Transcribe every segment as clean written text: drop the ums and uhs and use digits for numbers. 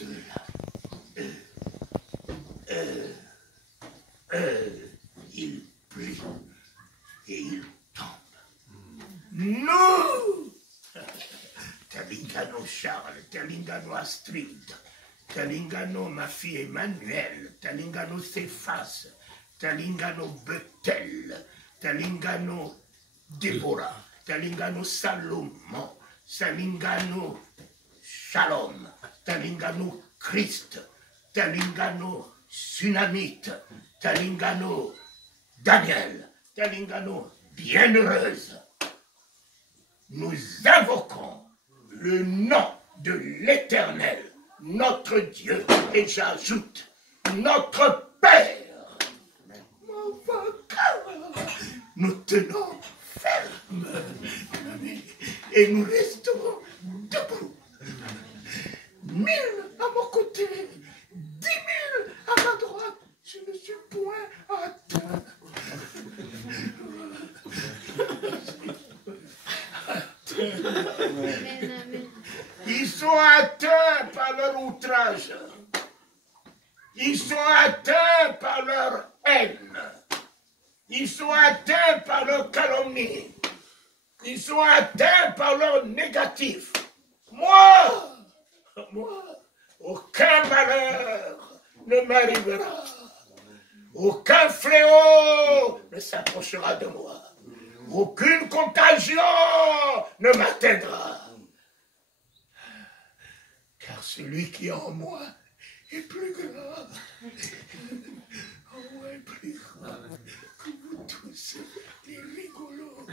cela. Il plie et il tombe. Nous, Talingano Charles, Talingano Astrid, Talingano ma fille Emmanuel, Talingano Céphas, Talingano Bethel, Talingano Déborah, Talingano Salomon, Talingano Shalom, Talingano Christ, Talingano Tsunamite, Talingano Daniel, Talingano Bienheureuse. Nous invoquons le nom de l'Éternel, notre Dieu, et j'ajoute, notre Père. Nous tenons ferme et nous resterons debout. 1000 à mon côté, 10 000 à ma droite, je ne suis point atteint. Ils sont atteints par leur outrage. Ils sont atteints par leur haine. Ils sont atteints par leur calomnie. Ils sont atteints par leur négatif. Moi, aucun malheur ne m'arrivera. Aucun fléau ne s'approchera de moi. Aucune contagion ne m'atteindra. Car celui qui est en moi est plus grand. En moi est plus grand que vous tous, les rigolos.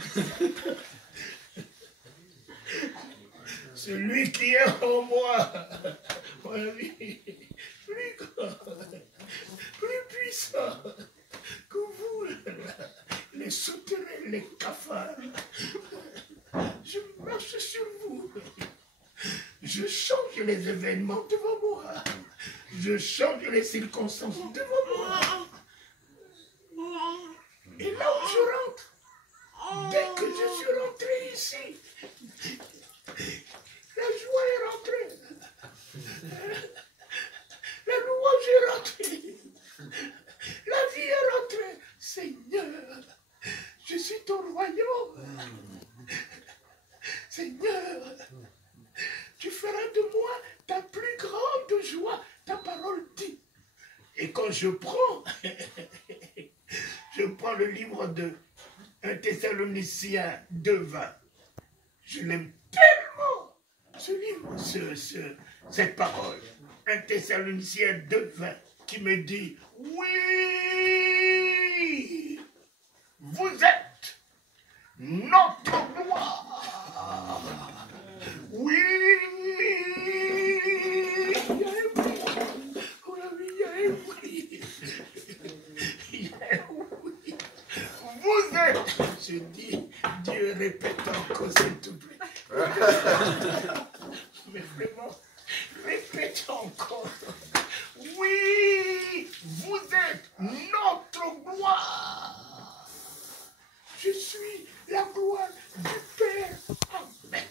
Celui qui est en moi, oui, plus grand, plus puissant que vous, les souterrains, les cafards. Je marche sur vous. Je change les événements devant moi. Je change les circonstances devant moi. Et là où je rentre, dès que je suis rentré ici, la joie est rentrée. La louange est rentrée. La vie est rentrée. Seigneur, je suis ton royaume. Seigneur, tu feras de moi ta plus grande joie. Ta parole dit. Et quand je prends le livre de 1 Thessaloniciens 2:20, je l'aime tellement, ce livre, cette parole. 1 Thessaloniciens 2:20 qui me dit, oui, vous êtes notre gloire. Oui, vous êtes, je dis, Dieu répète encore s'il te plaît. Mais vraiment, répète encore. Oui, vous êtes notre gloire. Je suis la gloire du Père. Amen.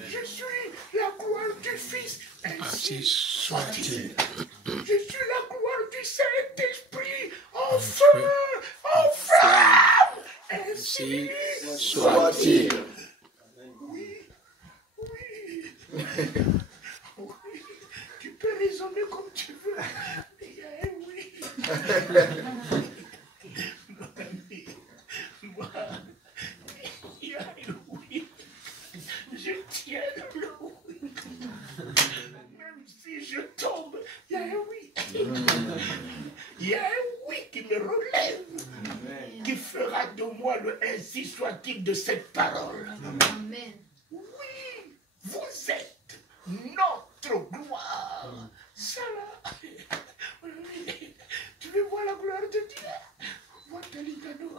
Je suis la gloire du Fils. Ainsi soit-il. Je suis la gloire du Saint-Esprit. En feu, en flamme. Ainsi soit-il. Oui, oui. Oui. Tu peux raisonner comme tu veux. Mais oui. Moi, oui. Je tiens le oui. Même si je tombe, il y a un oui. Il y a un oui qui me relève. Qui fera de moi le ainsi soit-il de cette parole. Amen. Oui, vous êtes notre gloire. Ça là. Tu veux voir la gloire de Dieu? Vois Talingano.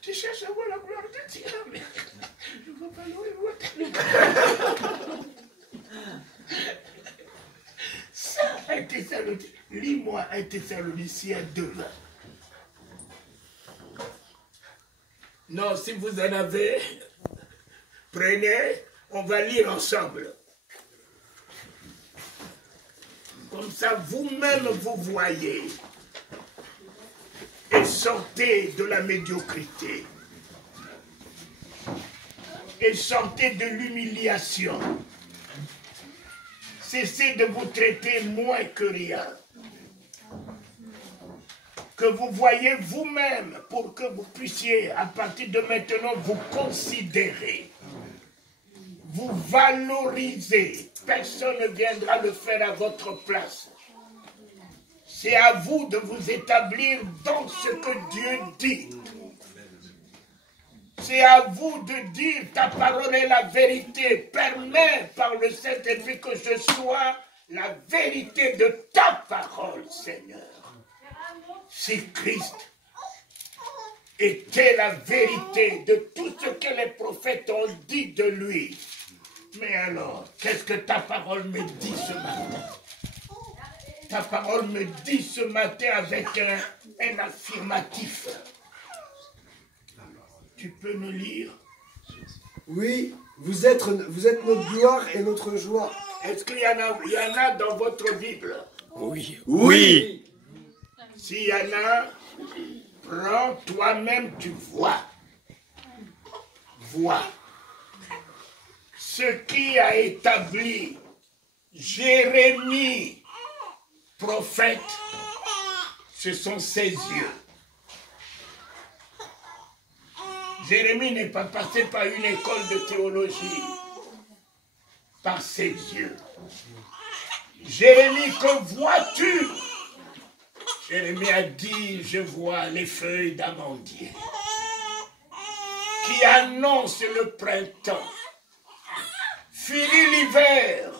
Tu cherches à voir la gloire de Dieu, mais je ne vois pas loin, Talingano. Ça, un Thessaloniciens, lis-moi un Thessaloniciens 2:20. Non, si vous en avez, prenez, on va lire ensemble. Comme ça, vous-même, vous voyez. Et sortez de la médiocrité. Et sortez de l'humiliation. Cessez de vous traiter moins que rien. Que vous voyez vous-même pour que vous puissiez, à partir de maintenant, vous considérer. Vous valoriser. Personne ne viendra le faire à votre place. C'est à vous de vous établir dans ce que Dieu dit. C'est à vous de dire ta parole est la vérité. Permets par le Saint-Esprit que je sois la vérité de ta parole, Seigneur. Si Christ était la vérité de tout ce que les prophètes ont dit de lui, mais alors, qu'est-ce que ta parole me dit ce matin? Ta parole me dit ce matin avec un affirmatif. Tu peux nous lire? Oui, vous êtes notre gloire et notre joie. Est-ce qu'il y en a dans votre Bible? Oui. Oui. S'il y en a, prends toi-même, tu vois. Vois. Ce qui a établi Jérémie, prophète, ce sont ses yeux. Jérémie n'est pas passé par une école de théologie, par ses yeux. Jérémie, que vois-tu? Jérémie a dit, je vois les feuilles d'amandier qui annoncent le printemps. Fini l'hiver,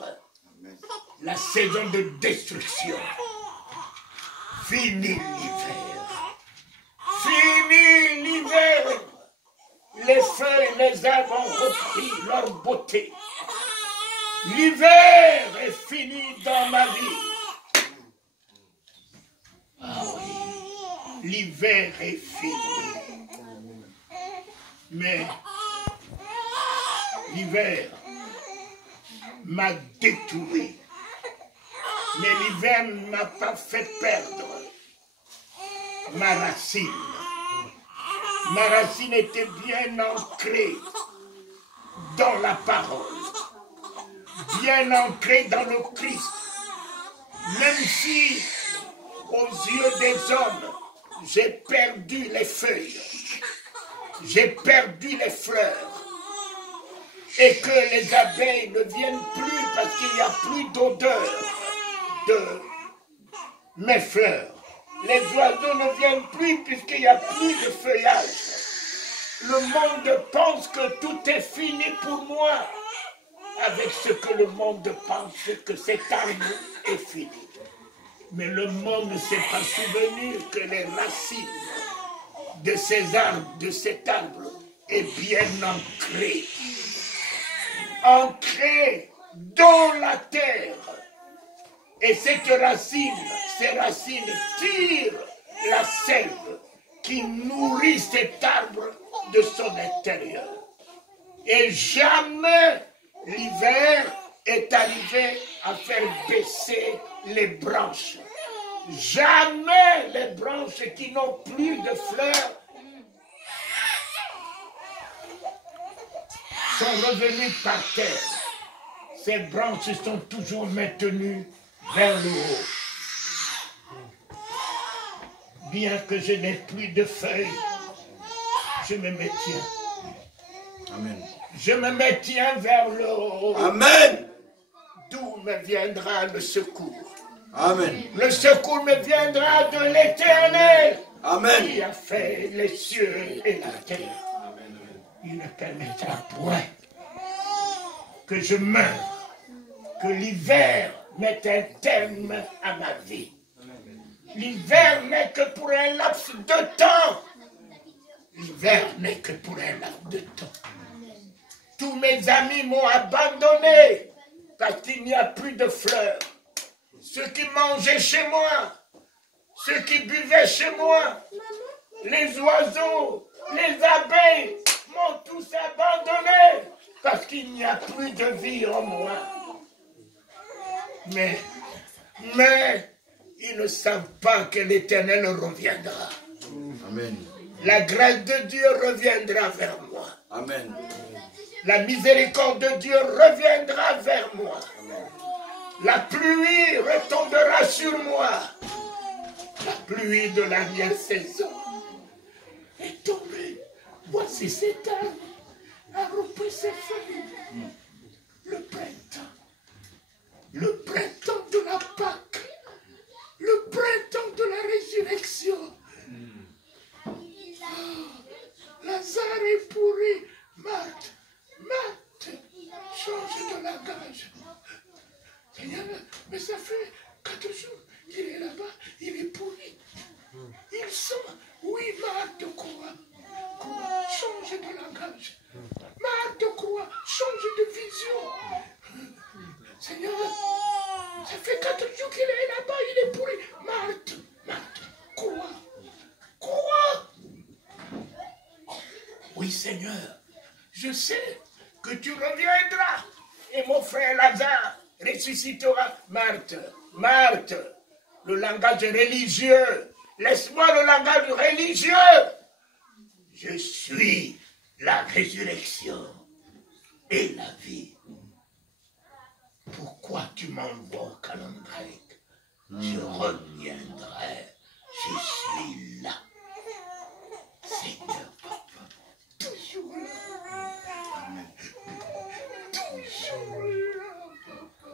la saison de destruction. Fini l'hiver. Fini l'hiver. Les feuilles, les arbres ont repris leur beauté. L'hiver est fini dans ma vie. Ah oui, l'hiver est fini. Mais l'hiver m'a détruit. Mais l'hiver ne m'a pas fait perdre ma racine. Ma racine était bien ancrée dans la parole, bien ancrée dans le Christ. Même si, aux yeux des hommes, j'ai perdu les feuilles, j'ai perdu les fleurs, et que les abeilles ne viennent plus parce qu'il n'y a plus d'odeur de mes fleurs. Les oiseaux ne viennent plus puisqu'il n'y a plus de feuillage. Le monde pense que tout est fini pour moi. Avec ce que le monde pense que cet arbre est fini. Mais le monde ne s'est pas souvenu que les racines de ces arbres, de cet arbre, est bien ancrée. Ancrée dans la terre. Et cette racine, ces racines tirent la sève qui nourrit cet arbre de son intérieur. Et jamais l'hiver est arrivé à faire baisser les branches. Jamais les branches qui n'ont plus de fleurs sont revenues par terre. Ces branches sont toujours maintenues vers le haut. Bien que je n'ai plus de feuilles, je me maintiens. Amen. Je me maintiens vers le haut. Amen. D'où me viendra le secours. Amen. Le secours me viendra de l'Éternel. Amen. Qui a fait les cieux et la terre. Il ne permettra point que je meure, que l'hiver mette un terme à ma vie. L'hiver n'est que pour un laps de temps. L'hiver n'est que pour un laps de temps. Tous mes amis m'ont abandonné parce qu'il n'y a plus de fleurs. Ceux qui mangeaient chez moi, ceux qui buvaient chez moi, les oiseaux Les abeilles m'ont tous abandonné parce qu'il n'y a plus de vie en moi. Mais ils ne savent pas que l'Éternel reviendra. Amen. La grâce de Dieu reviendra vers moi. Amen. La miséricorde de Dieu reviendra vers moi. Amen. La pluie retombera sur moi. La pluie de l'arrière-saison est tombée. Voici cet arbre a repris ses feuilles. Le printemps de la Pâque, le printemps de la résurrection. Lazare est pourri. Marthe, change de langage. Seigneur, mais ça fait 4 jours qu'il est là-bas, il est pourri. Il sent, oui, Marthe, quoi? Change de langage. Marthe, quoi? Change de vision. Seigneur, ça fait 4 jours qu'il est là-bas, il est pourri. Marthe, quoi? Oui, Seigneur, je sais que tu reviendras et mon frère Lazare ressuscitera. Marthe, le langage religieux, laisse-moi le langage religieux. Je suis la résurrection et la vie. Pourquoi tu m'envoies au calendrier grec? Je reviendrai, je suis là. Seigneur Papa, toujours là. Toujours là, Papa.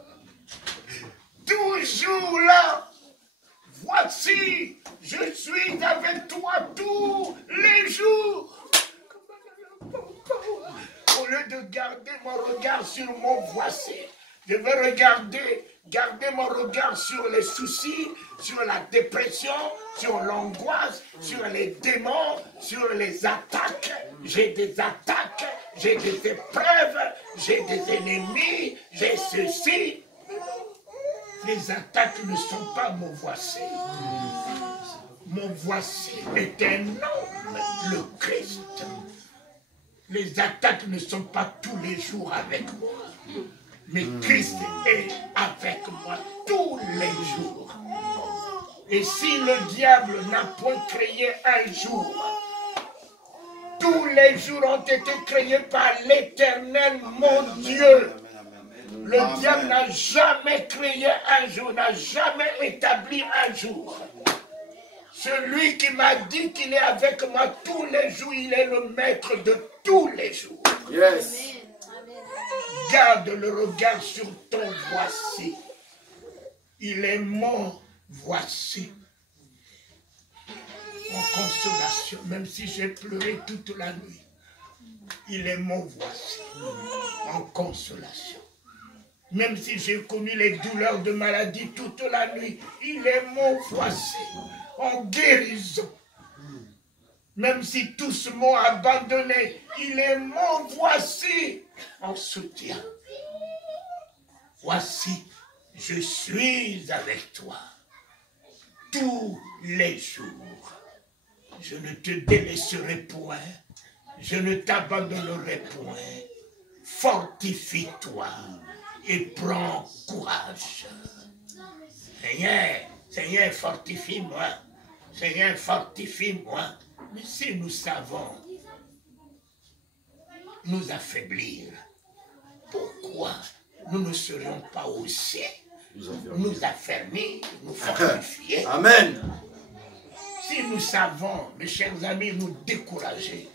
Toujours là. Voici, je suis avec toi tous les jours. Au lieu de garder mon regard sur mon voici, je vais garder mon regard sur les soucis, sur la dépression, sur l'angoisse, sur les démons, sur les attaques. J'ai des attaques, j'ai des épreuves, j'ai des ennemis, j'ai ceci. Les attaques ne sont pas mon voici. Mon voici est un homme, le Christ. Les attaques ne sont pas tous les jours avec moi. Mais Christ est avec moi tous les jours. Et si le diable n'a point créé un jour, tous les jours ont été créés par l'Éternel, mon Dieu. Le diable n'a jamais créé un jour, n'a jamais établi un jour. Celui qui m'a dit qu'il est avec moi tous les jours, il est le maître de tous les jours. Yes. Garde le regard sur ton voici. Il est mon voici. En consolation, même si j'ai pleuré toute la nuit. Il est mon voici. En consolation. Même si j'ai connu les douleurs de maladie toute la nuit, il est mon voici. En guérison. Même si tous m'ont abandonné, il est mon voici en soutien. Voici, je suis avec toi tous les jours. Je ne te délaisserai point, je ne t'abandonnerai point. Fortifie-toi et prends courage. Seigneur, fortifie-moi. Seigneur, fortifie-moi. Mais si nous savons nous affaiblir, pourquoi nous ne serions pas aussi nous affermir, nous fortifier? Amen. Si nous savons, mes chers amis, nous décourager,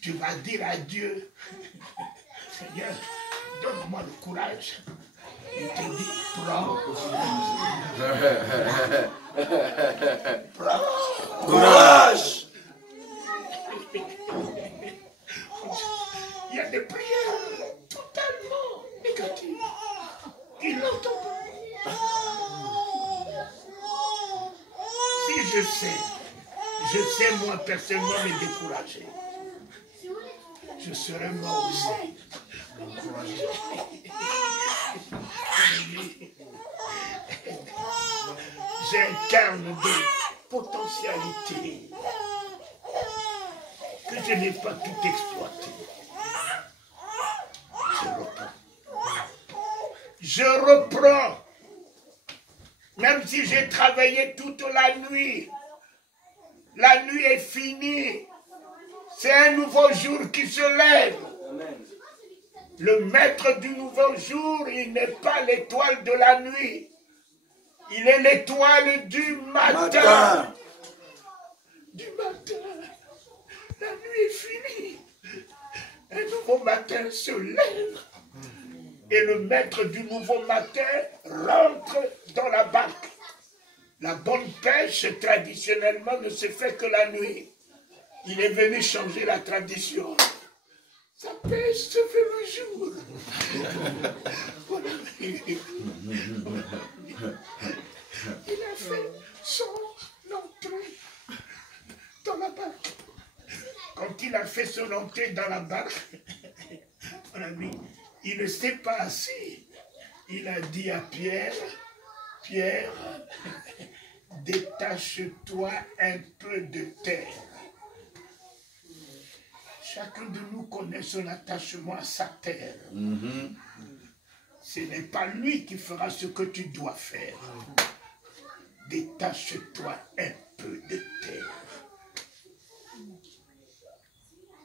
tu vas dire à Dieu, Seigneur, donne-moi le courage. Il te dit, prends Courage. Il y a des prières totalement négatives. Il n'entend pas. Si je sais moi personnellement me décourager. Je serai moi aussi. J'incarne des potentialités que je n'ai pas tout exploité. Je reprends. Même si j'ai travaillé toute la nuit est finie. C'est un nouveau jour qui se lève. Le maître du nouveau jour, il n'est pas l'étoile de la nuit. Il est l'étoile du matin. Du matin. La nuit est finie. Un nouveau matin se lève. Et le maître du nouveau matin rentre dans la barque. La bonne pêche, traditionnellement, ne se fait que la nuit. Il est venu changer la tradition. Sa pêche se fait le jour. Voilà. Il a fait son entrée dans la barque. Quand il a fait son entrée dans la barque, mon ami, il ne s'est pas assis. Il a dit à Pierre, Pierre, détache-toi un peu de terre. Chacun de nous connaît son attachement à sa terre. Ce n'est pas lui qui fera ce que tu dois faire. Détache-toi un peu de terre.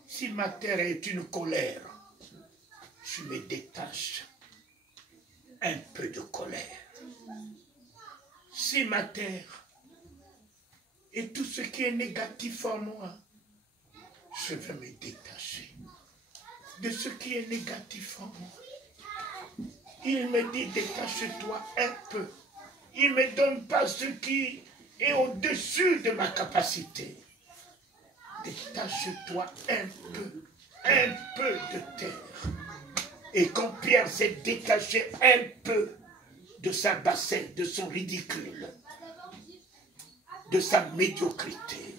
Si ma terre est une colère, je me détache un peu de colère. Si ma terre est tout ce qui est négatif en moi, je vais me détacher de ce qui est négatif en moi. Il me dit, détache-toi un peu. Il ne me donne pas ce qui est au-dessus de ma capacité. Détache-toi un peu de terre. Et quand Pierre s'est détaché un peu de sa bassesse, de son ridicule, de sa médiocrité,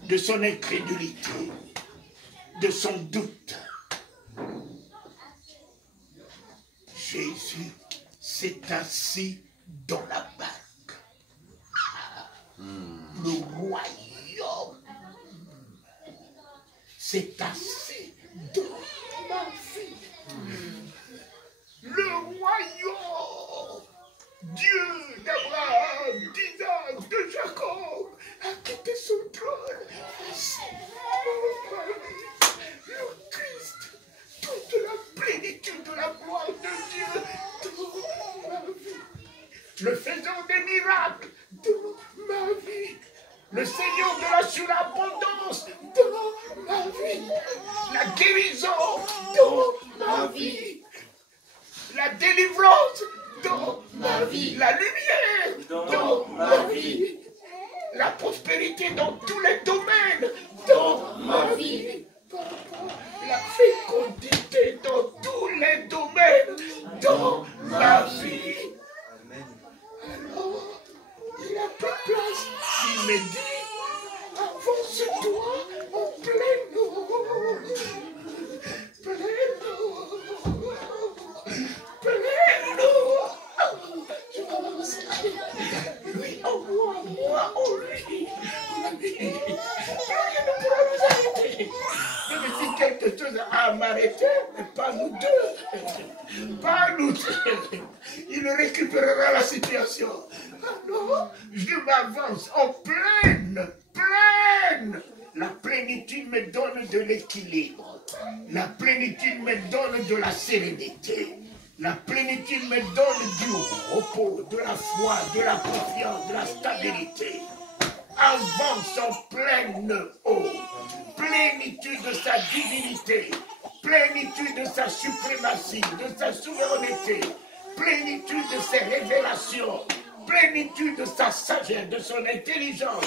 de son incrédulité, de son doute, Jésus s'est assis dans la barque. Le royaume s'est assis dans ma vie. Le royaume, Dieu d'Abraham, d'Isaac, de Jacob, a quitté son trône. Le Christ, toute la plénitude de la gloire de Dieu dans ma vie. Le faisant des miracles dans ma vie. Le Seigneur de la surabondance dans ma vie. La guérison dans ma vie. La délivrance dans ma vie. La lumière dans ma vie. La prospérité dans tous les domaines dans ma vie. La fécondité dans tous les domaines dans ma vie. Alors, il a pas de place. Il me dit, avance-toi en pleine eau. Pleine eau. Pleine eau. Je m'avance. Lui en moi en lui. Rien ne pourra nous arrêter. Même si quelque chose a m'arrêter, mais pas nous deux. Pas nous deux. Il récupérera la situation. Ah non, je m'avance en pleine. La plénitude me donne de l'équilibre. La plénitude me donne de la sérénité. La plénitude me donne du repos, de la foi, de la confiance, de la stabilité. Avance en pleine eau. Plénitude de sa divinité. Plénitude de sa suprématie, de sa souveraineté. Plénitude de ses révélations. Plénitude de sa sagesse, de son intelligence.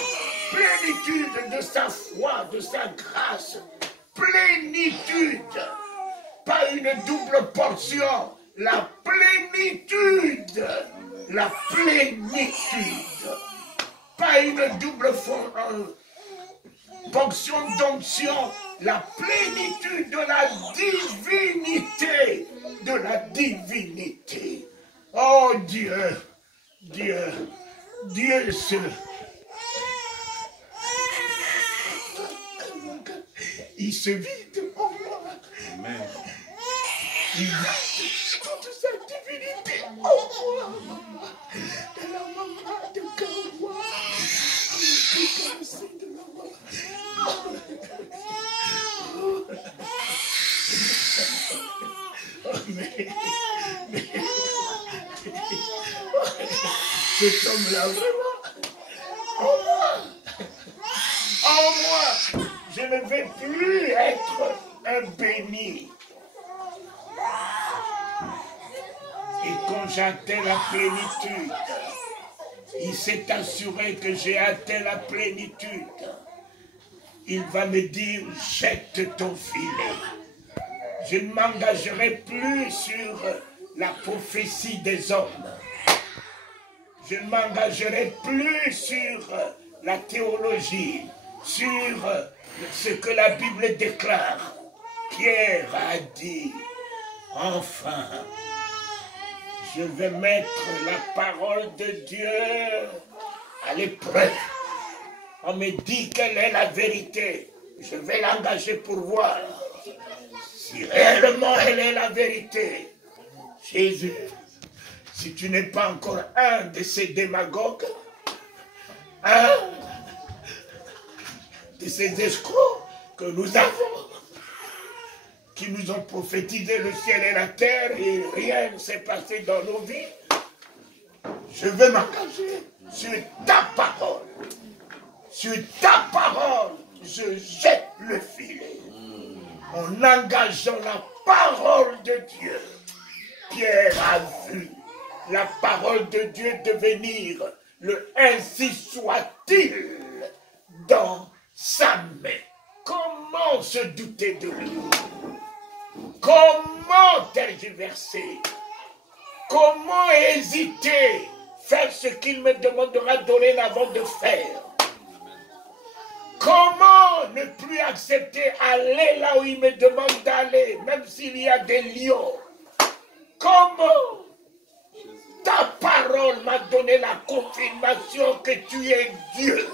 Plénitude de sa foi, de sa grâce. Plénitude. Pas une double portion. La plénitude. La plénitude. Pas une double fonction d'onction. La plénitude de la divinité. De la divinité. Oh Dieu. Dieu seul. il se vide en moi. Amen. Il va toute sa divinité en moi. De la maman de Kawa. De la maman. Cet homme-là, vraiment, en moi, je ne vais plus être un béni. Et quand j'atteins la plénitude, il s'est assuré que j'ai atteint la plénitude. Il va me dire, jette ton filet. Je ne m'engagerai plus sur la prophétie des hommes. Je ne m'engagerai plus sur la théologie, sur ce que la Bible déclare. Pierre a dit, enfin, je vais mettre la parole de Dieu à l'épreuve. On me dit quelle est la vérité. Je vais l'engager pour voir si réellement elle est la vérité. Jésus, si tu n'es pas encore un de ces démagogues, un de ces escrocs que nous avons, qui nous ont prophétisé le ciel et la terre et rien ne s'est passé dans nos vies, je veux m'engager sur ta parole. Sur ta parole, je jette le filet. En engageant la parole de Dieu, Pierre a vu la parole de Dieu devenir le ainsi soit-il dans sa main. Comment se douter de lui? Comment tergiverser? Comment hésiter? Faire ce qu'il me demandera dorénavant de faire? Comment ne plus accepter aller là où il me demande d'aller, même s'il y a des lions? Comment? Ta parole m'a donné la confirmation que tu es Dieu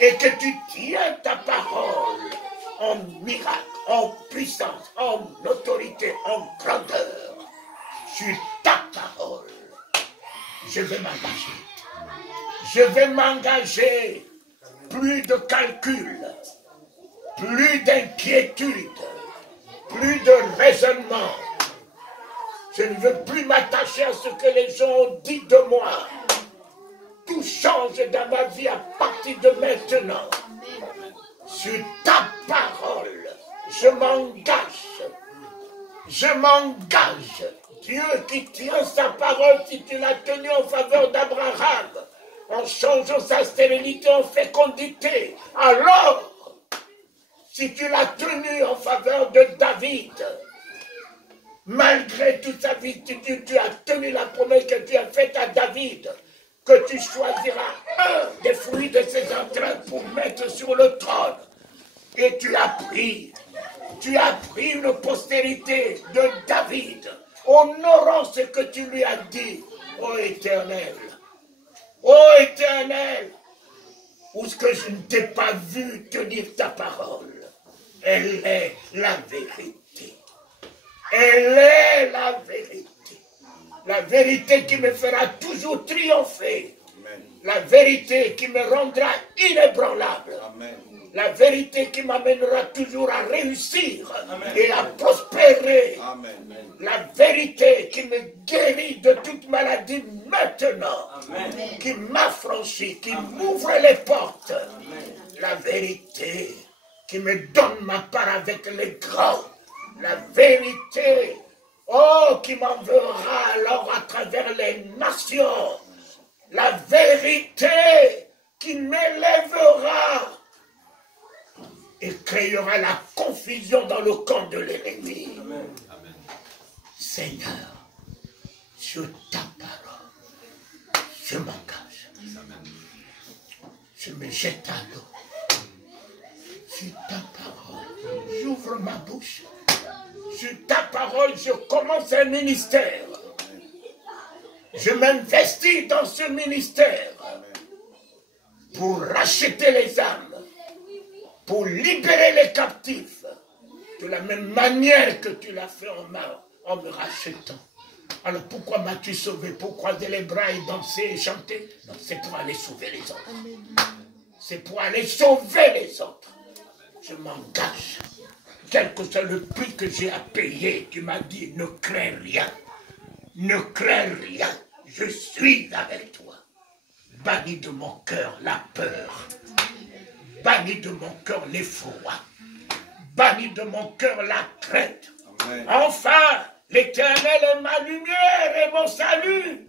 et que tu tiens ta parole en miracle, en puissance, en autorité, en grandeur. Sur ta parole, je vais m'engager. Je vais m'engager. Plus de calcul, plus d'inquiétude, plus de raisonnement. Je ne veux plus m'attacher à ce que les gens ont dit de moi. Tout change dans ma vie à partir de maintenant. Sur ta parole, je m'engage. Je m'engage. Dieu qui tient sa parole, si tu l'as tenue en faveur d'Abraham, en changeant sa stérilité en fécondité. Alors, si tu l'as tenu en faveur de David, malgré toute sa vie, tu as tenu la promesse que tu as faite à David, que tu choisiras un des fruits de ses entrailles pour mettre sur le trône. Et tu as pris une postérité de David, honorant ce que tu lui as dit, ô Éternel. Ô Éternel, où est-ce que je ne t'ai pas vu tenir ta parole? Elle est la vérité. Elle est la vérité. La vérité qui me fera toujours triompher. Amen. La vérité qui me rendra inébranlable. Amen. La vérité qui m'amènera toujours à réussir. Amen. Et à prospérer. Amen. La vérité qui me guérit de toute maladie maintenant. Amen. Qui m'affranchit, qui m'ouvre les portes. Amen. La vérité qui me donne ma part avec les grands. La vérité, oh, qui m'enverra alors à travers les nations. La vérité qui m'élèvera et créera la confusion dans le camp de l'ennemi. Seigneur, sur ta parole, je m'engage. Je me jette à l'eau. Sur ta parole, j'ouvre ma bouche. Sur ta parole, je commence un ministère. Je m'investis dans ce ministère pour racheter les âmes, pour libérer les captifs, de la même manière que tu l'as fait en me rachetant. Alors pourquoi m'as-tu sauvé? Pour croiser les bras et danser et chanter? Non, c'est pour aller sauver les autres. C'est pour aller sauver les autres. Je m'engage. Quel que soit le prix que j'ai à payer, tu m'as dit, ne crains rien. Ne crains rien. Je suis avec toi. Bannis de mon cœur la peur. Bannis de mon cœur l'effroi. Bannis de mon cœur la crainte. Amen. Enfin, l'Éternel est ma lumière et mon salut.